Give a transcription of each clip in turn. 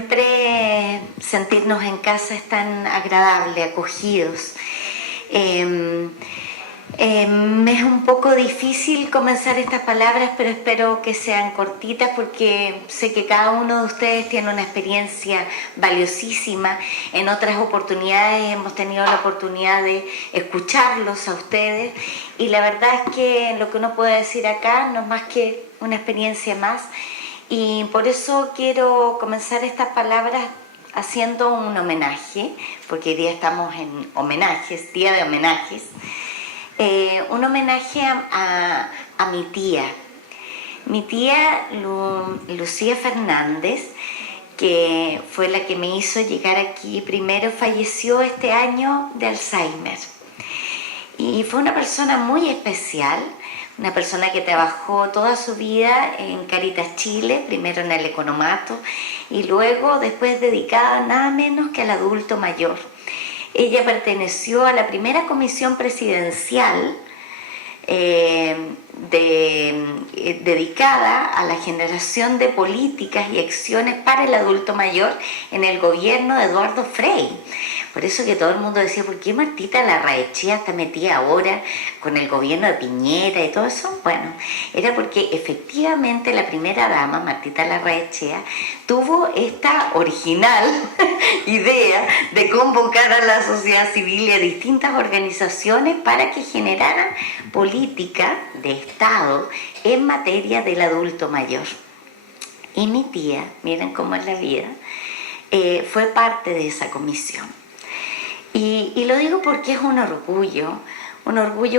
Siempre sentirnos en casa es tan agradable, acogidos. Me es un poco difícil comenzar estas palabras, pero espero que sean cortitas porque sé que cada uno de ustedes tiene una experiencia valiosísima. En otras oportunidades hemos tenido la oportunidad de escucharlos a ustedes y la verdad es que lo que uno puede decir acá no es más que una experiencia más. Y por eso quiero comenzar estas palabras haciendo un homenaje, porque hoy día estamos en homenajes, día de homenajes. Un homenaje a mi tía. Mi tía Lucía Fernández, que fue la que me hizo llegar aquí primero, falleció este año de Alzheimer. Y fue una persona muy especial, una persona que trabajó toda su vida en Cáritas Chile, primero en el economato y luego después dedicada nada menos que al adulto mayor. Ella perteneció a la primera comisión presidencial dedicada a la generación de políticas y acciones para el adulto mayor en el gobierno de Eduardo Frei. Por eso que todo el mundo decía, ¿por qué Martita Larraechea está metida ahora con el gobierno de Piñera y todo eso? Bueno, era porque efectivamente la primera dama, Martita Larraechea, tuvo esta original idea de convocar a la sociedad civil y a distintas organizaciones para que generaran política de Estado en materia del adulto mayor. Y mi tía, miren cómo es la vida, fue parte de esa comisión. Y lo digo porque es un orgullo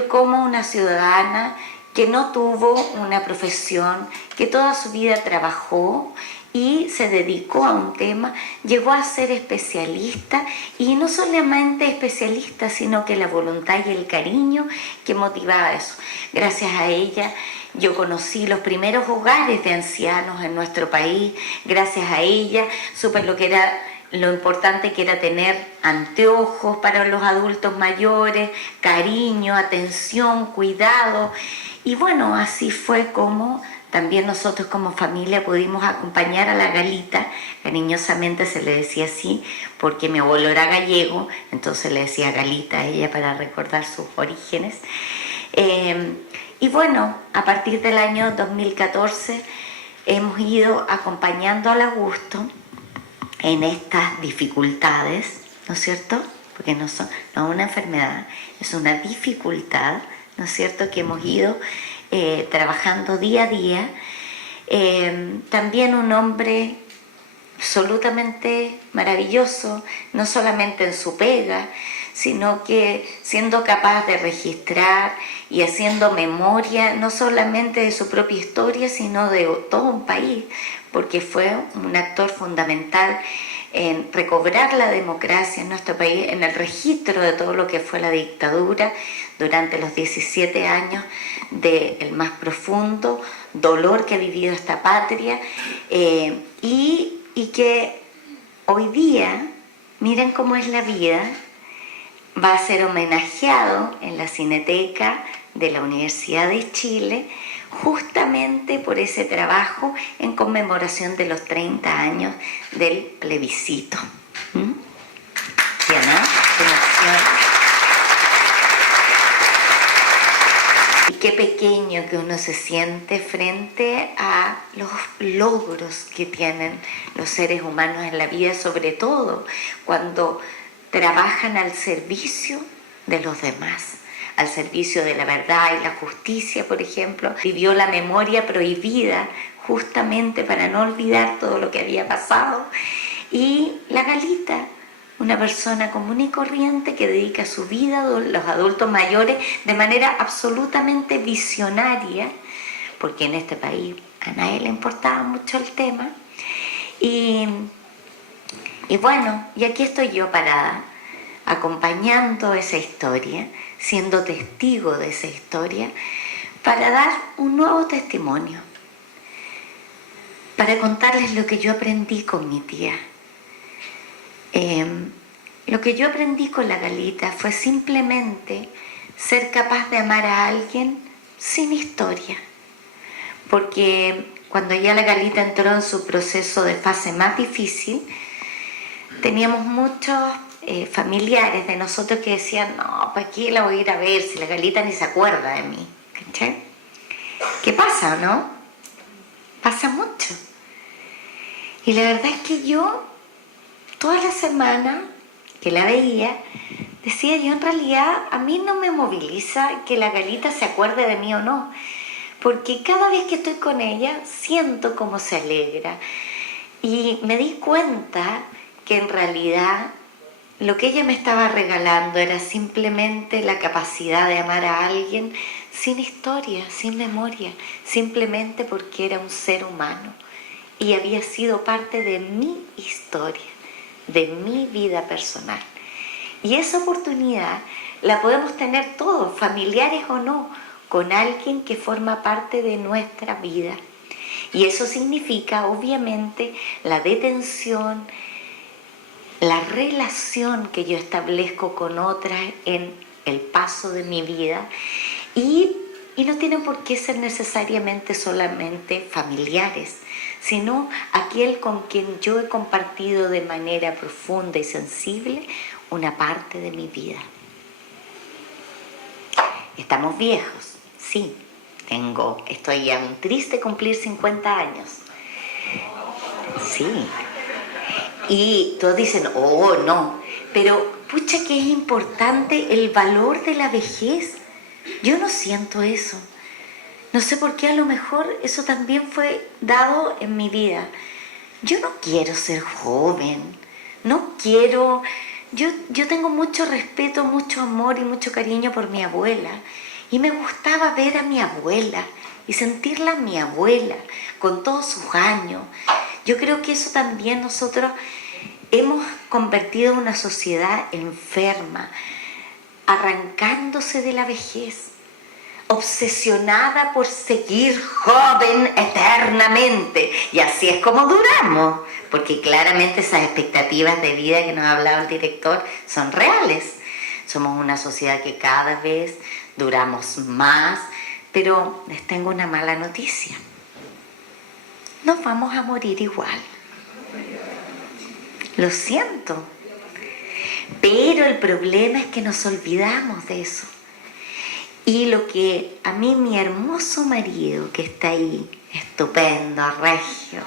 como una ciudadana que no tuvo una profesión, que toda su vida trabajó y se dedicó a un tema, llegó a ser especialista y no solamente especialista, sino que la voluntad y el cariño que motivaba eso. Gracias a ella yo conocí los primeros hogares de ancianos en nuestro país, gracias a ella supe lo importante que era tener anteojos para los adultos mayores, cariño, atención, cuidado. Y bueno, así fue como también nosotros como familia pudimos acompañar a la Galita, cariñosamente se le decía así, porque mi abuelo era gallego, entonces le decía Galita a ella para recordar sus orígenes. Y bueno, a partir del año 2014 hemos ido acompañando al Augusto en estas dificultades, ¿no es cierto? Porque no es una enfermedad, es una dificultad, ¿no es cierto?, que hemos ido trabajando día a día. También un hombre absolutamente maravilloso, no solamente en su pega, sino que siendo capaz de registrar y haciendo memoria, no solamente de su propia historia, sino de todo un país, porque fue un actor fundamental en recobrar la democracia en nuestro país, en el registro de todo lo que fue la dictadura durante los 17 años del más profundo dolor que ha vivido esta patria, y que hoy día, miren cómo es la vida, va a ser homenajeado en la Cineteca de la Universidad de Chile justamente por ese trabajo en conmemoración de los 30 años del plebiscito. ¿Sí, no? ¡Qué emoción! Y qué pequeño que uno se siente frente a los logros que tienen los seres humanos en la vida, sobre todo cuando trabajan al servicio de los demás, al servicio de la verdad y la justicia, por ejemplo. Vivió la memoria prohibida justamente para no olvidar todo lo que había pasado. Y la Galita, una persona común y corriente que dedica su vida a los adultos mayores de manera absolutamente visionaria, porque en este país a nadie le importaba mucho el tema. Y bueno, y aquí estoy yo parada, acompañando esa historia, siendo testigo de esa historia, para dar un nuevo testimonio, para contarles lo que yo aprendí con mi tía. Lo que yo aprendí con la Galita fue simplemente ser capaz de amar a alguien sin historia, porque cuando ya la Galita entró en su proceso de fase más difícil, teníamos muchos familiares de nosotros que decían, no, ¿para qué la voy a ir a ver si la Galita ni se acuerda de mí? ¿Cachai? ¿Qué pasa, no? Pasa mucho. Y la verdad es que yo, toda la semana que la veía, decía yo, en realidad a mí no me moviliza que la Galita se acuerde de mí o no, porque cada vez que estoy con ella siento cómo se alegra. Y me di cuenta que en realidad lo que ella me estaba regalando era simplemente la capacidad de amar a alguien sin historia, sin memoria, simplemente porque era un ser humano y había sido parte de mi historia, de mi vida personal. Y esa oportunidad la podemos tener todos, familiares o no, con alguien que forma parte de nuestra vida. Y eso significa, obviamente, la detención, la relación que yo establezco con otras en el paso de mi vida y no tienen por qué ser necesariamente solamente familiares, sino aquel con quien yo he compartido de manera profunda y sensible una parte de mi vida. Estamos viejos, sí, estoy ya muy triste de cumplir 50 años. Sí. Y todos dicen, oh, no, pero pucha que es importante el valor de la vejez. Yo no siento eso. No sé por qué, a lo mejor eso también fue dado en mi vida. Yo no quiero ser joven, no quiero... Yo tengo mucho respeto, mucho amor y mucho cariño por mi abuela. Y me gustaba ver a mi abuela y sentirla a mi abuela con todos sus años. Yo creo que eso también nosotros hemos convertido en una sociedad enferma, arrancándose de la vejez, obsesionada por seguir joven eternamente. Y así es como duramos, porque claramente esas expectativas de vida que nos ha hablado el director son reales. Somos una sociedad que cada vez duramos más, pero les tengo una mala noticia. Nos vamos a morir igual. Lo siento. Pero el problema es que nos olvidamos de eso. Y lo que a mí mi hermoso marido, que está ahí, estupendo, regio,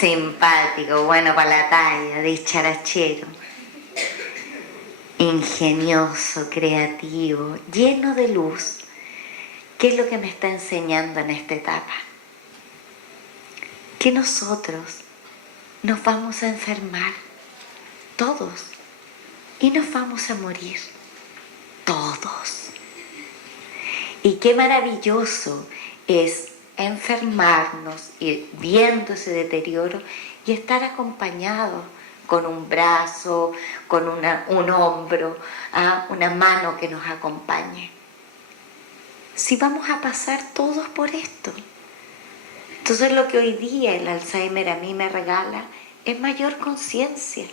simpático, bueno para la talla, dicharachero, ingenioso, creativo, lleno de luz, ¿qué es lo que me está enseñando en esta etapa? Que nosotros nos vamos a enfermar, todos, y nos vamos a morir, todos. Y qué maravilloso es enfermarnos y viendo ese deterioro y estar acompañados con un brazo, con un hombro, una mano que nos acompañe. Si vamos a pasar todos por esto. Entonces lo que hoy día el Alzheimer a mí me regala es mayor conciencia.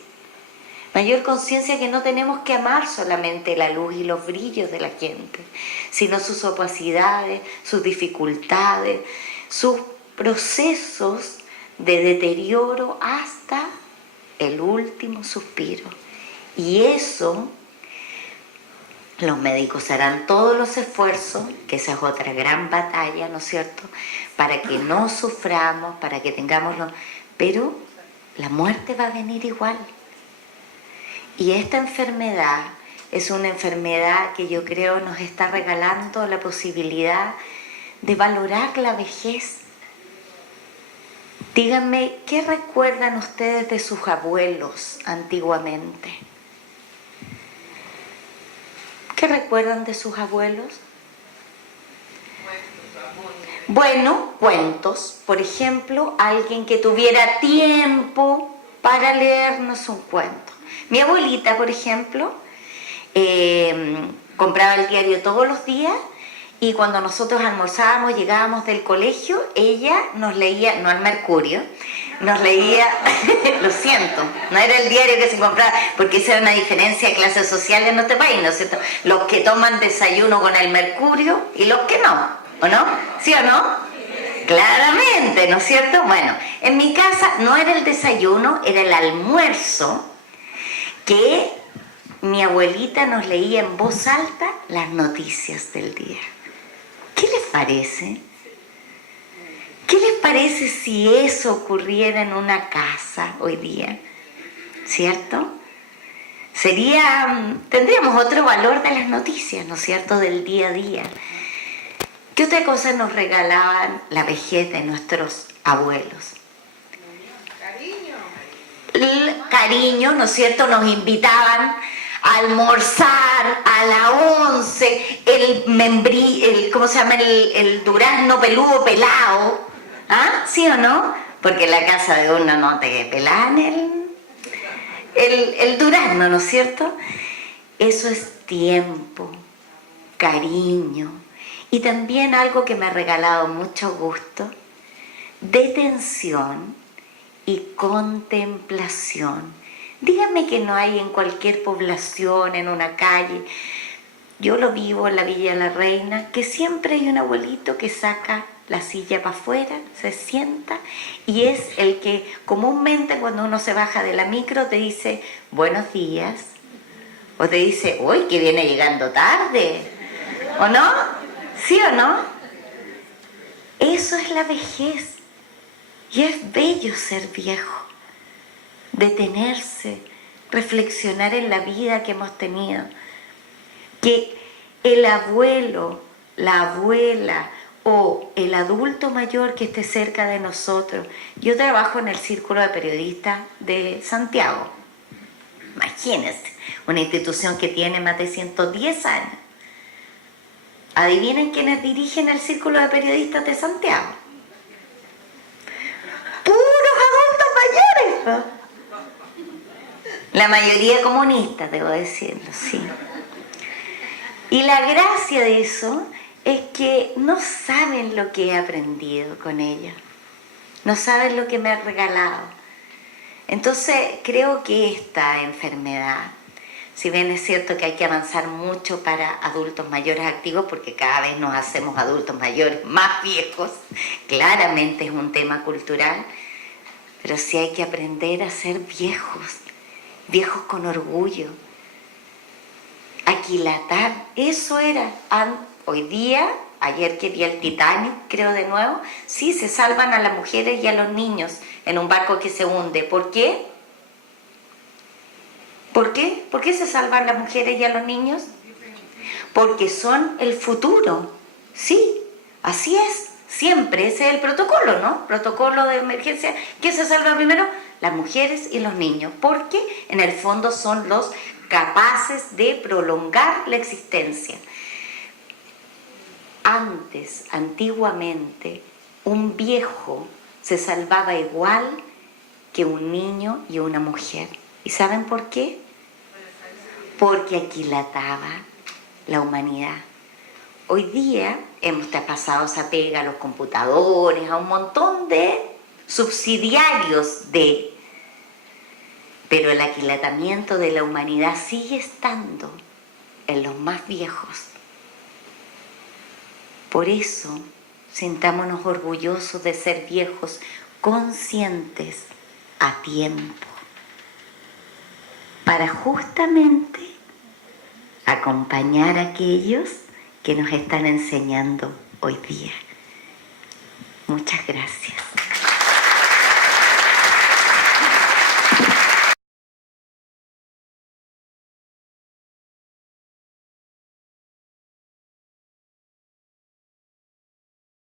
Mayor conciencia que no tenemos que amar solamente la luz y los brillos de la gente, sino sus opacidades, sus dificultades, sus procesos de deterioro hasta el último suspiro. Y eso, los médicos harán todos los esfuerzos, que esa es otra gran batalla, ¿no es cierto?, para que no suframos, para que tengamos pero la muerte va a venir igual. Y esta enfermedad es una enfermedad que yo creo nos está regalando la posibilidad de valorar la vejez. Díganme, ¿qué recuerdan ustedes de sus abuelos antiguamente? ¿Qué recuerdan de sus abuelos? Bueno, cuentos. Por ejemplo, alguien que tuviera tiempo para leernos un cuento. Mi abuelita, por ejemplo, compraba el diario todos los días y cuando nosotros almorzábamos, llegábamos del colegio, ella nos leía, no al Mercurio, nos leía, lo siento, no era el diario que se compraba, porque esa era una diferencia de clases sociales en nuestro país, ¿no es cierto? Los que toman desayuno con el Mercurio y los que no, ¿o no? ¿Sí o no? Claramente, ¿no es cierto? Bueno, en mi casa no era el desayuno, era el almuerzo, que mi abuelita nos leía en voz alta las noticias del día. ¿Qué les parece? ¿Qué les parece si eso ocurriera en una casa hoy día? ¿Cierto? Tendríamos otro valor de las noticias, ¿no es cierto?, del día a día. ¿Qué otra cosa nos regalaban la vejez de nuestros abuelos? Cariño, ¿no es cierto? Nos invitaban a almorzar a la 11, ¿cómo se llama? El durazno peludo pelado. ¿Ah? ¿Sí o no? Porque en la casa de uno no te pelan el durazno, ¿no es cierto? Eso es tiempo, cariño, y también algo que me ha regalado mucho gusto: detención y contemplación. Dígame que no hay en cualquier población, en una calle. Yo lo vivo en la Villa de la Reina, que siempre hay un abuelito que saca la silla para afuera, se sienta, y es el que comúnmente cuando uno se baja de la micro te dice buenos días, o te dice uy, que viene llegando tarde, ¿o no? ¿Sí o no? Eso es la vejez, y es bello ser viejo, detenerse, reflexionar en la vida que hemos tenido, que el abuelo, la abuela o el adulto mayor que esté cerca de nosotros. Yo trabajo en el Círculo de Periodistas de Santiago. Imagínense, una institución que tiene más de 110 años. ¿Adivinen quiénes dirigen el Círculo de Periodistas de Santiago? ¡Puros adultos mayores! La mayoría comunista, debo decirlo, sí. Y la gracia de eso es que no saben lo que he aprendido con ellos, no saben lo que me ha regalado. Entonces creo que esta enfermedad, si bien es cierto que hay que avanzar mucho para adultos mayores activos, porque cada vez nos hacemos adultos mayores más viejos, claramente es un tema cultural, pero sí hay que aprender a ser viejos, viejos con orgullo, aquilatar. Eso era hoy día. Ayer que vi el Titanic, creo de nuevo, sí, se salvan a las mujeres y a los niños en un barco que se hunde. ¿Por qué? ¿Por qué? ¿Por qué se salvan las mujeres y a los niños? Porque son el futuro. Sí, así es. Siempre ese es el protocolo, ¿no? Protocolo de emergencia. ¿Qué se salva primero? Las mujeres y los niños. Porque en el fondo son los capaces de prolongar la existencia. Antiguamente, un viejo se salvaba igual que un niño y una mujer. ¿Y saben por qué? Porque aquilataba la humanidad. Hoy día hemos pasado esa pega a los computadores, a un montón de subsidiarios de... Pero el aquilatamiento de la humanidad sigue estando en los más viejos. Por eso, sintámonos orgullosos de ser viejos, conscientes, a tiempo, para justamente acompañar a aquellos que nos están enseñando hoy día. Muchas gracias.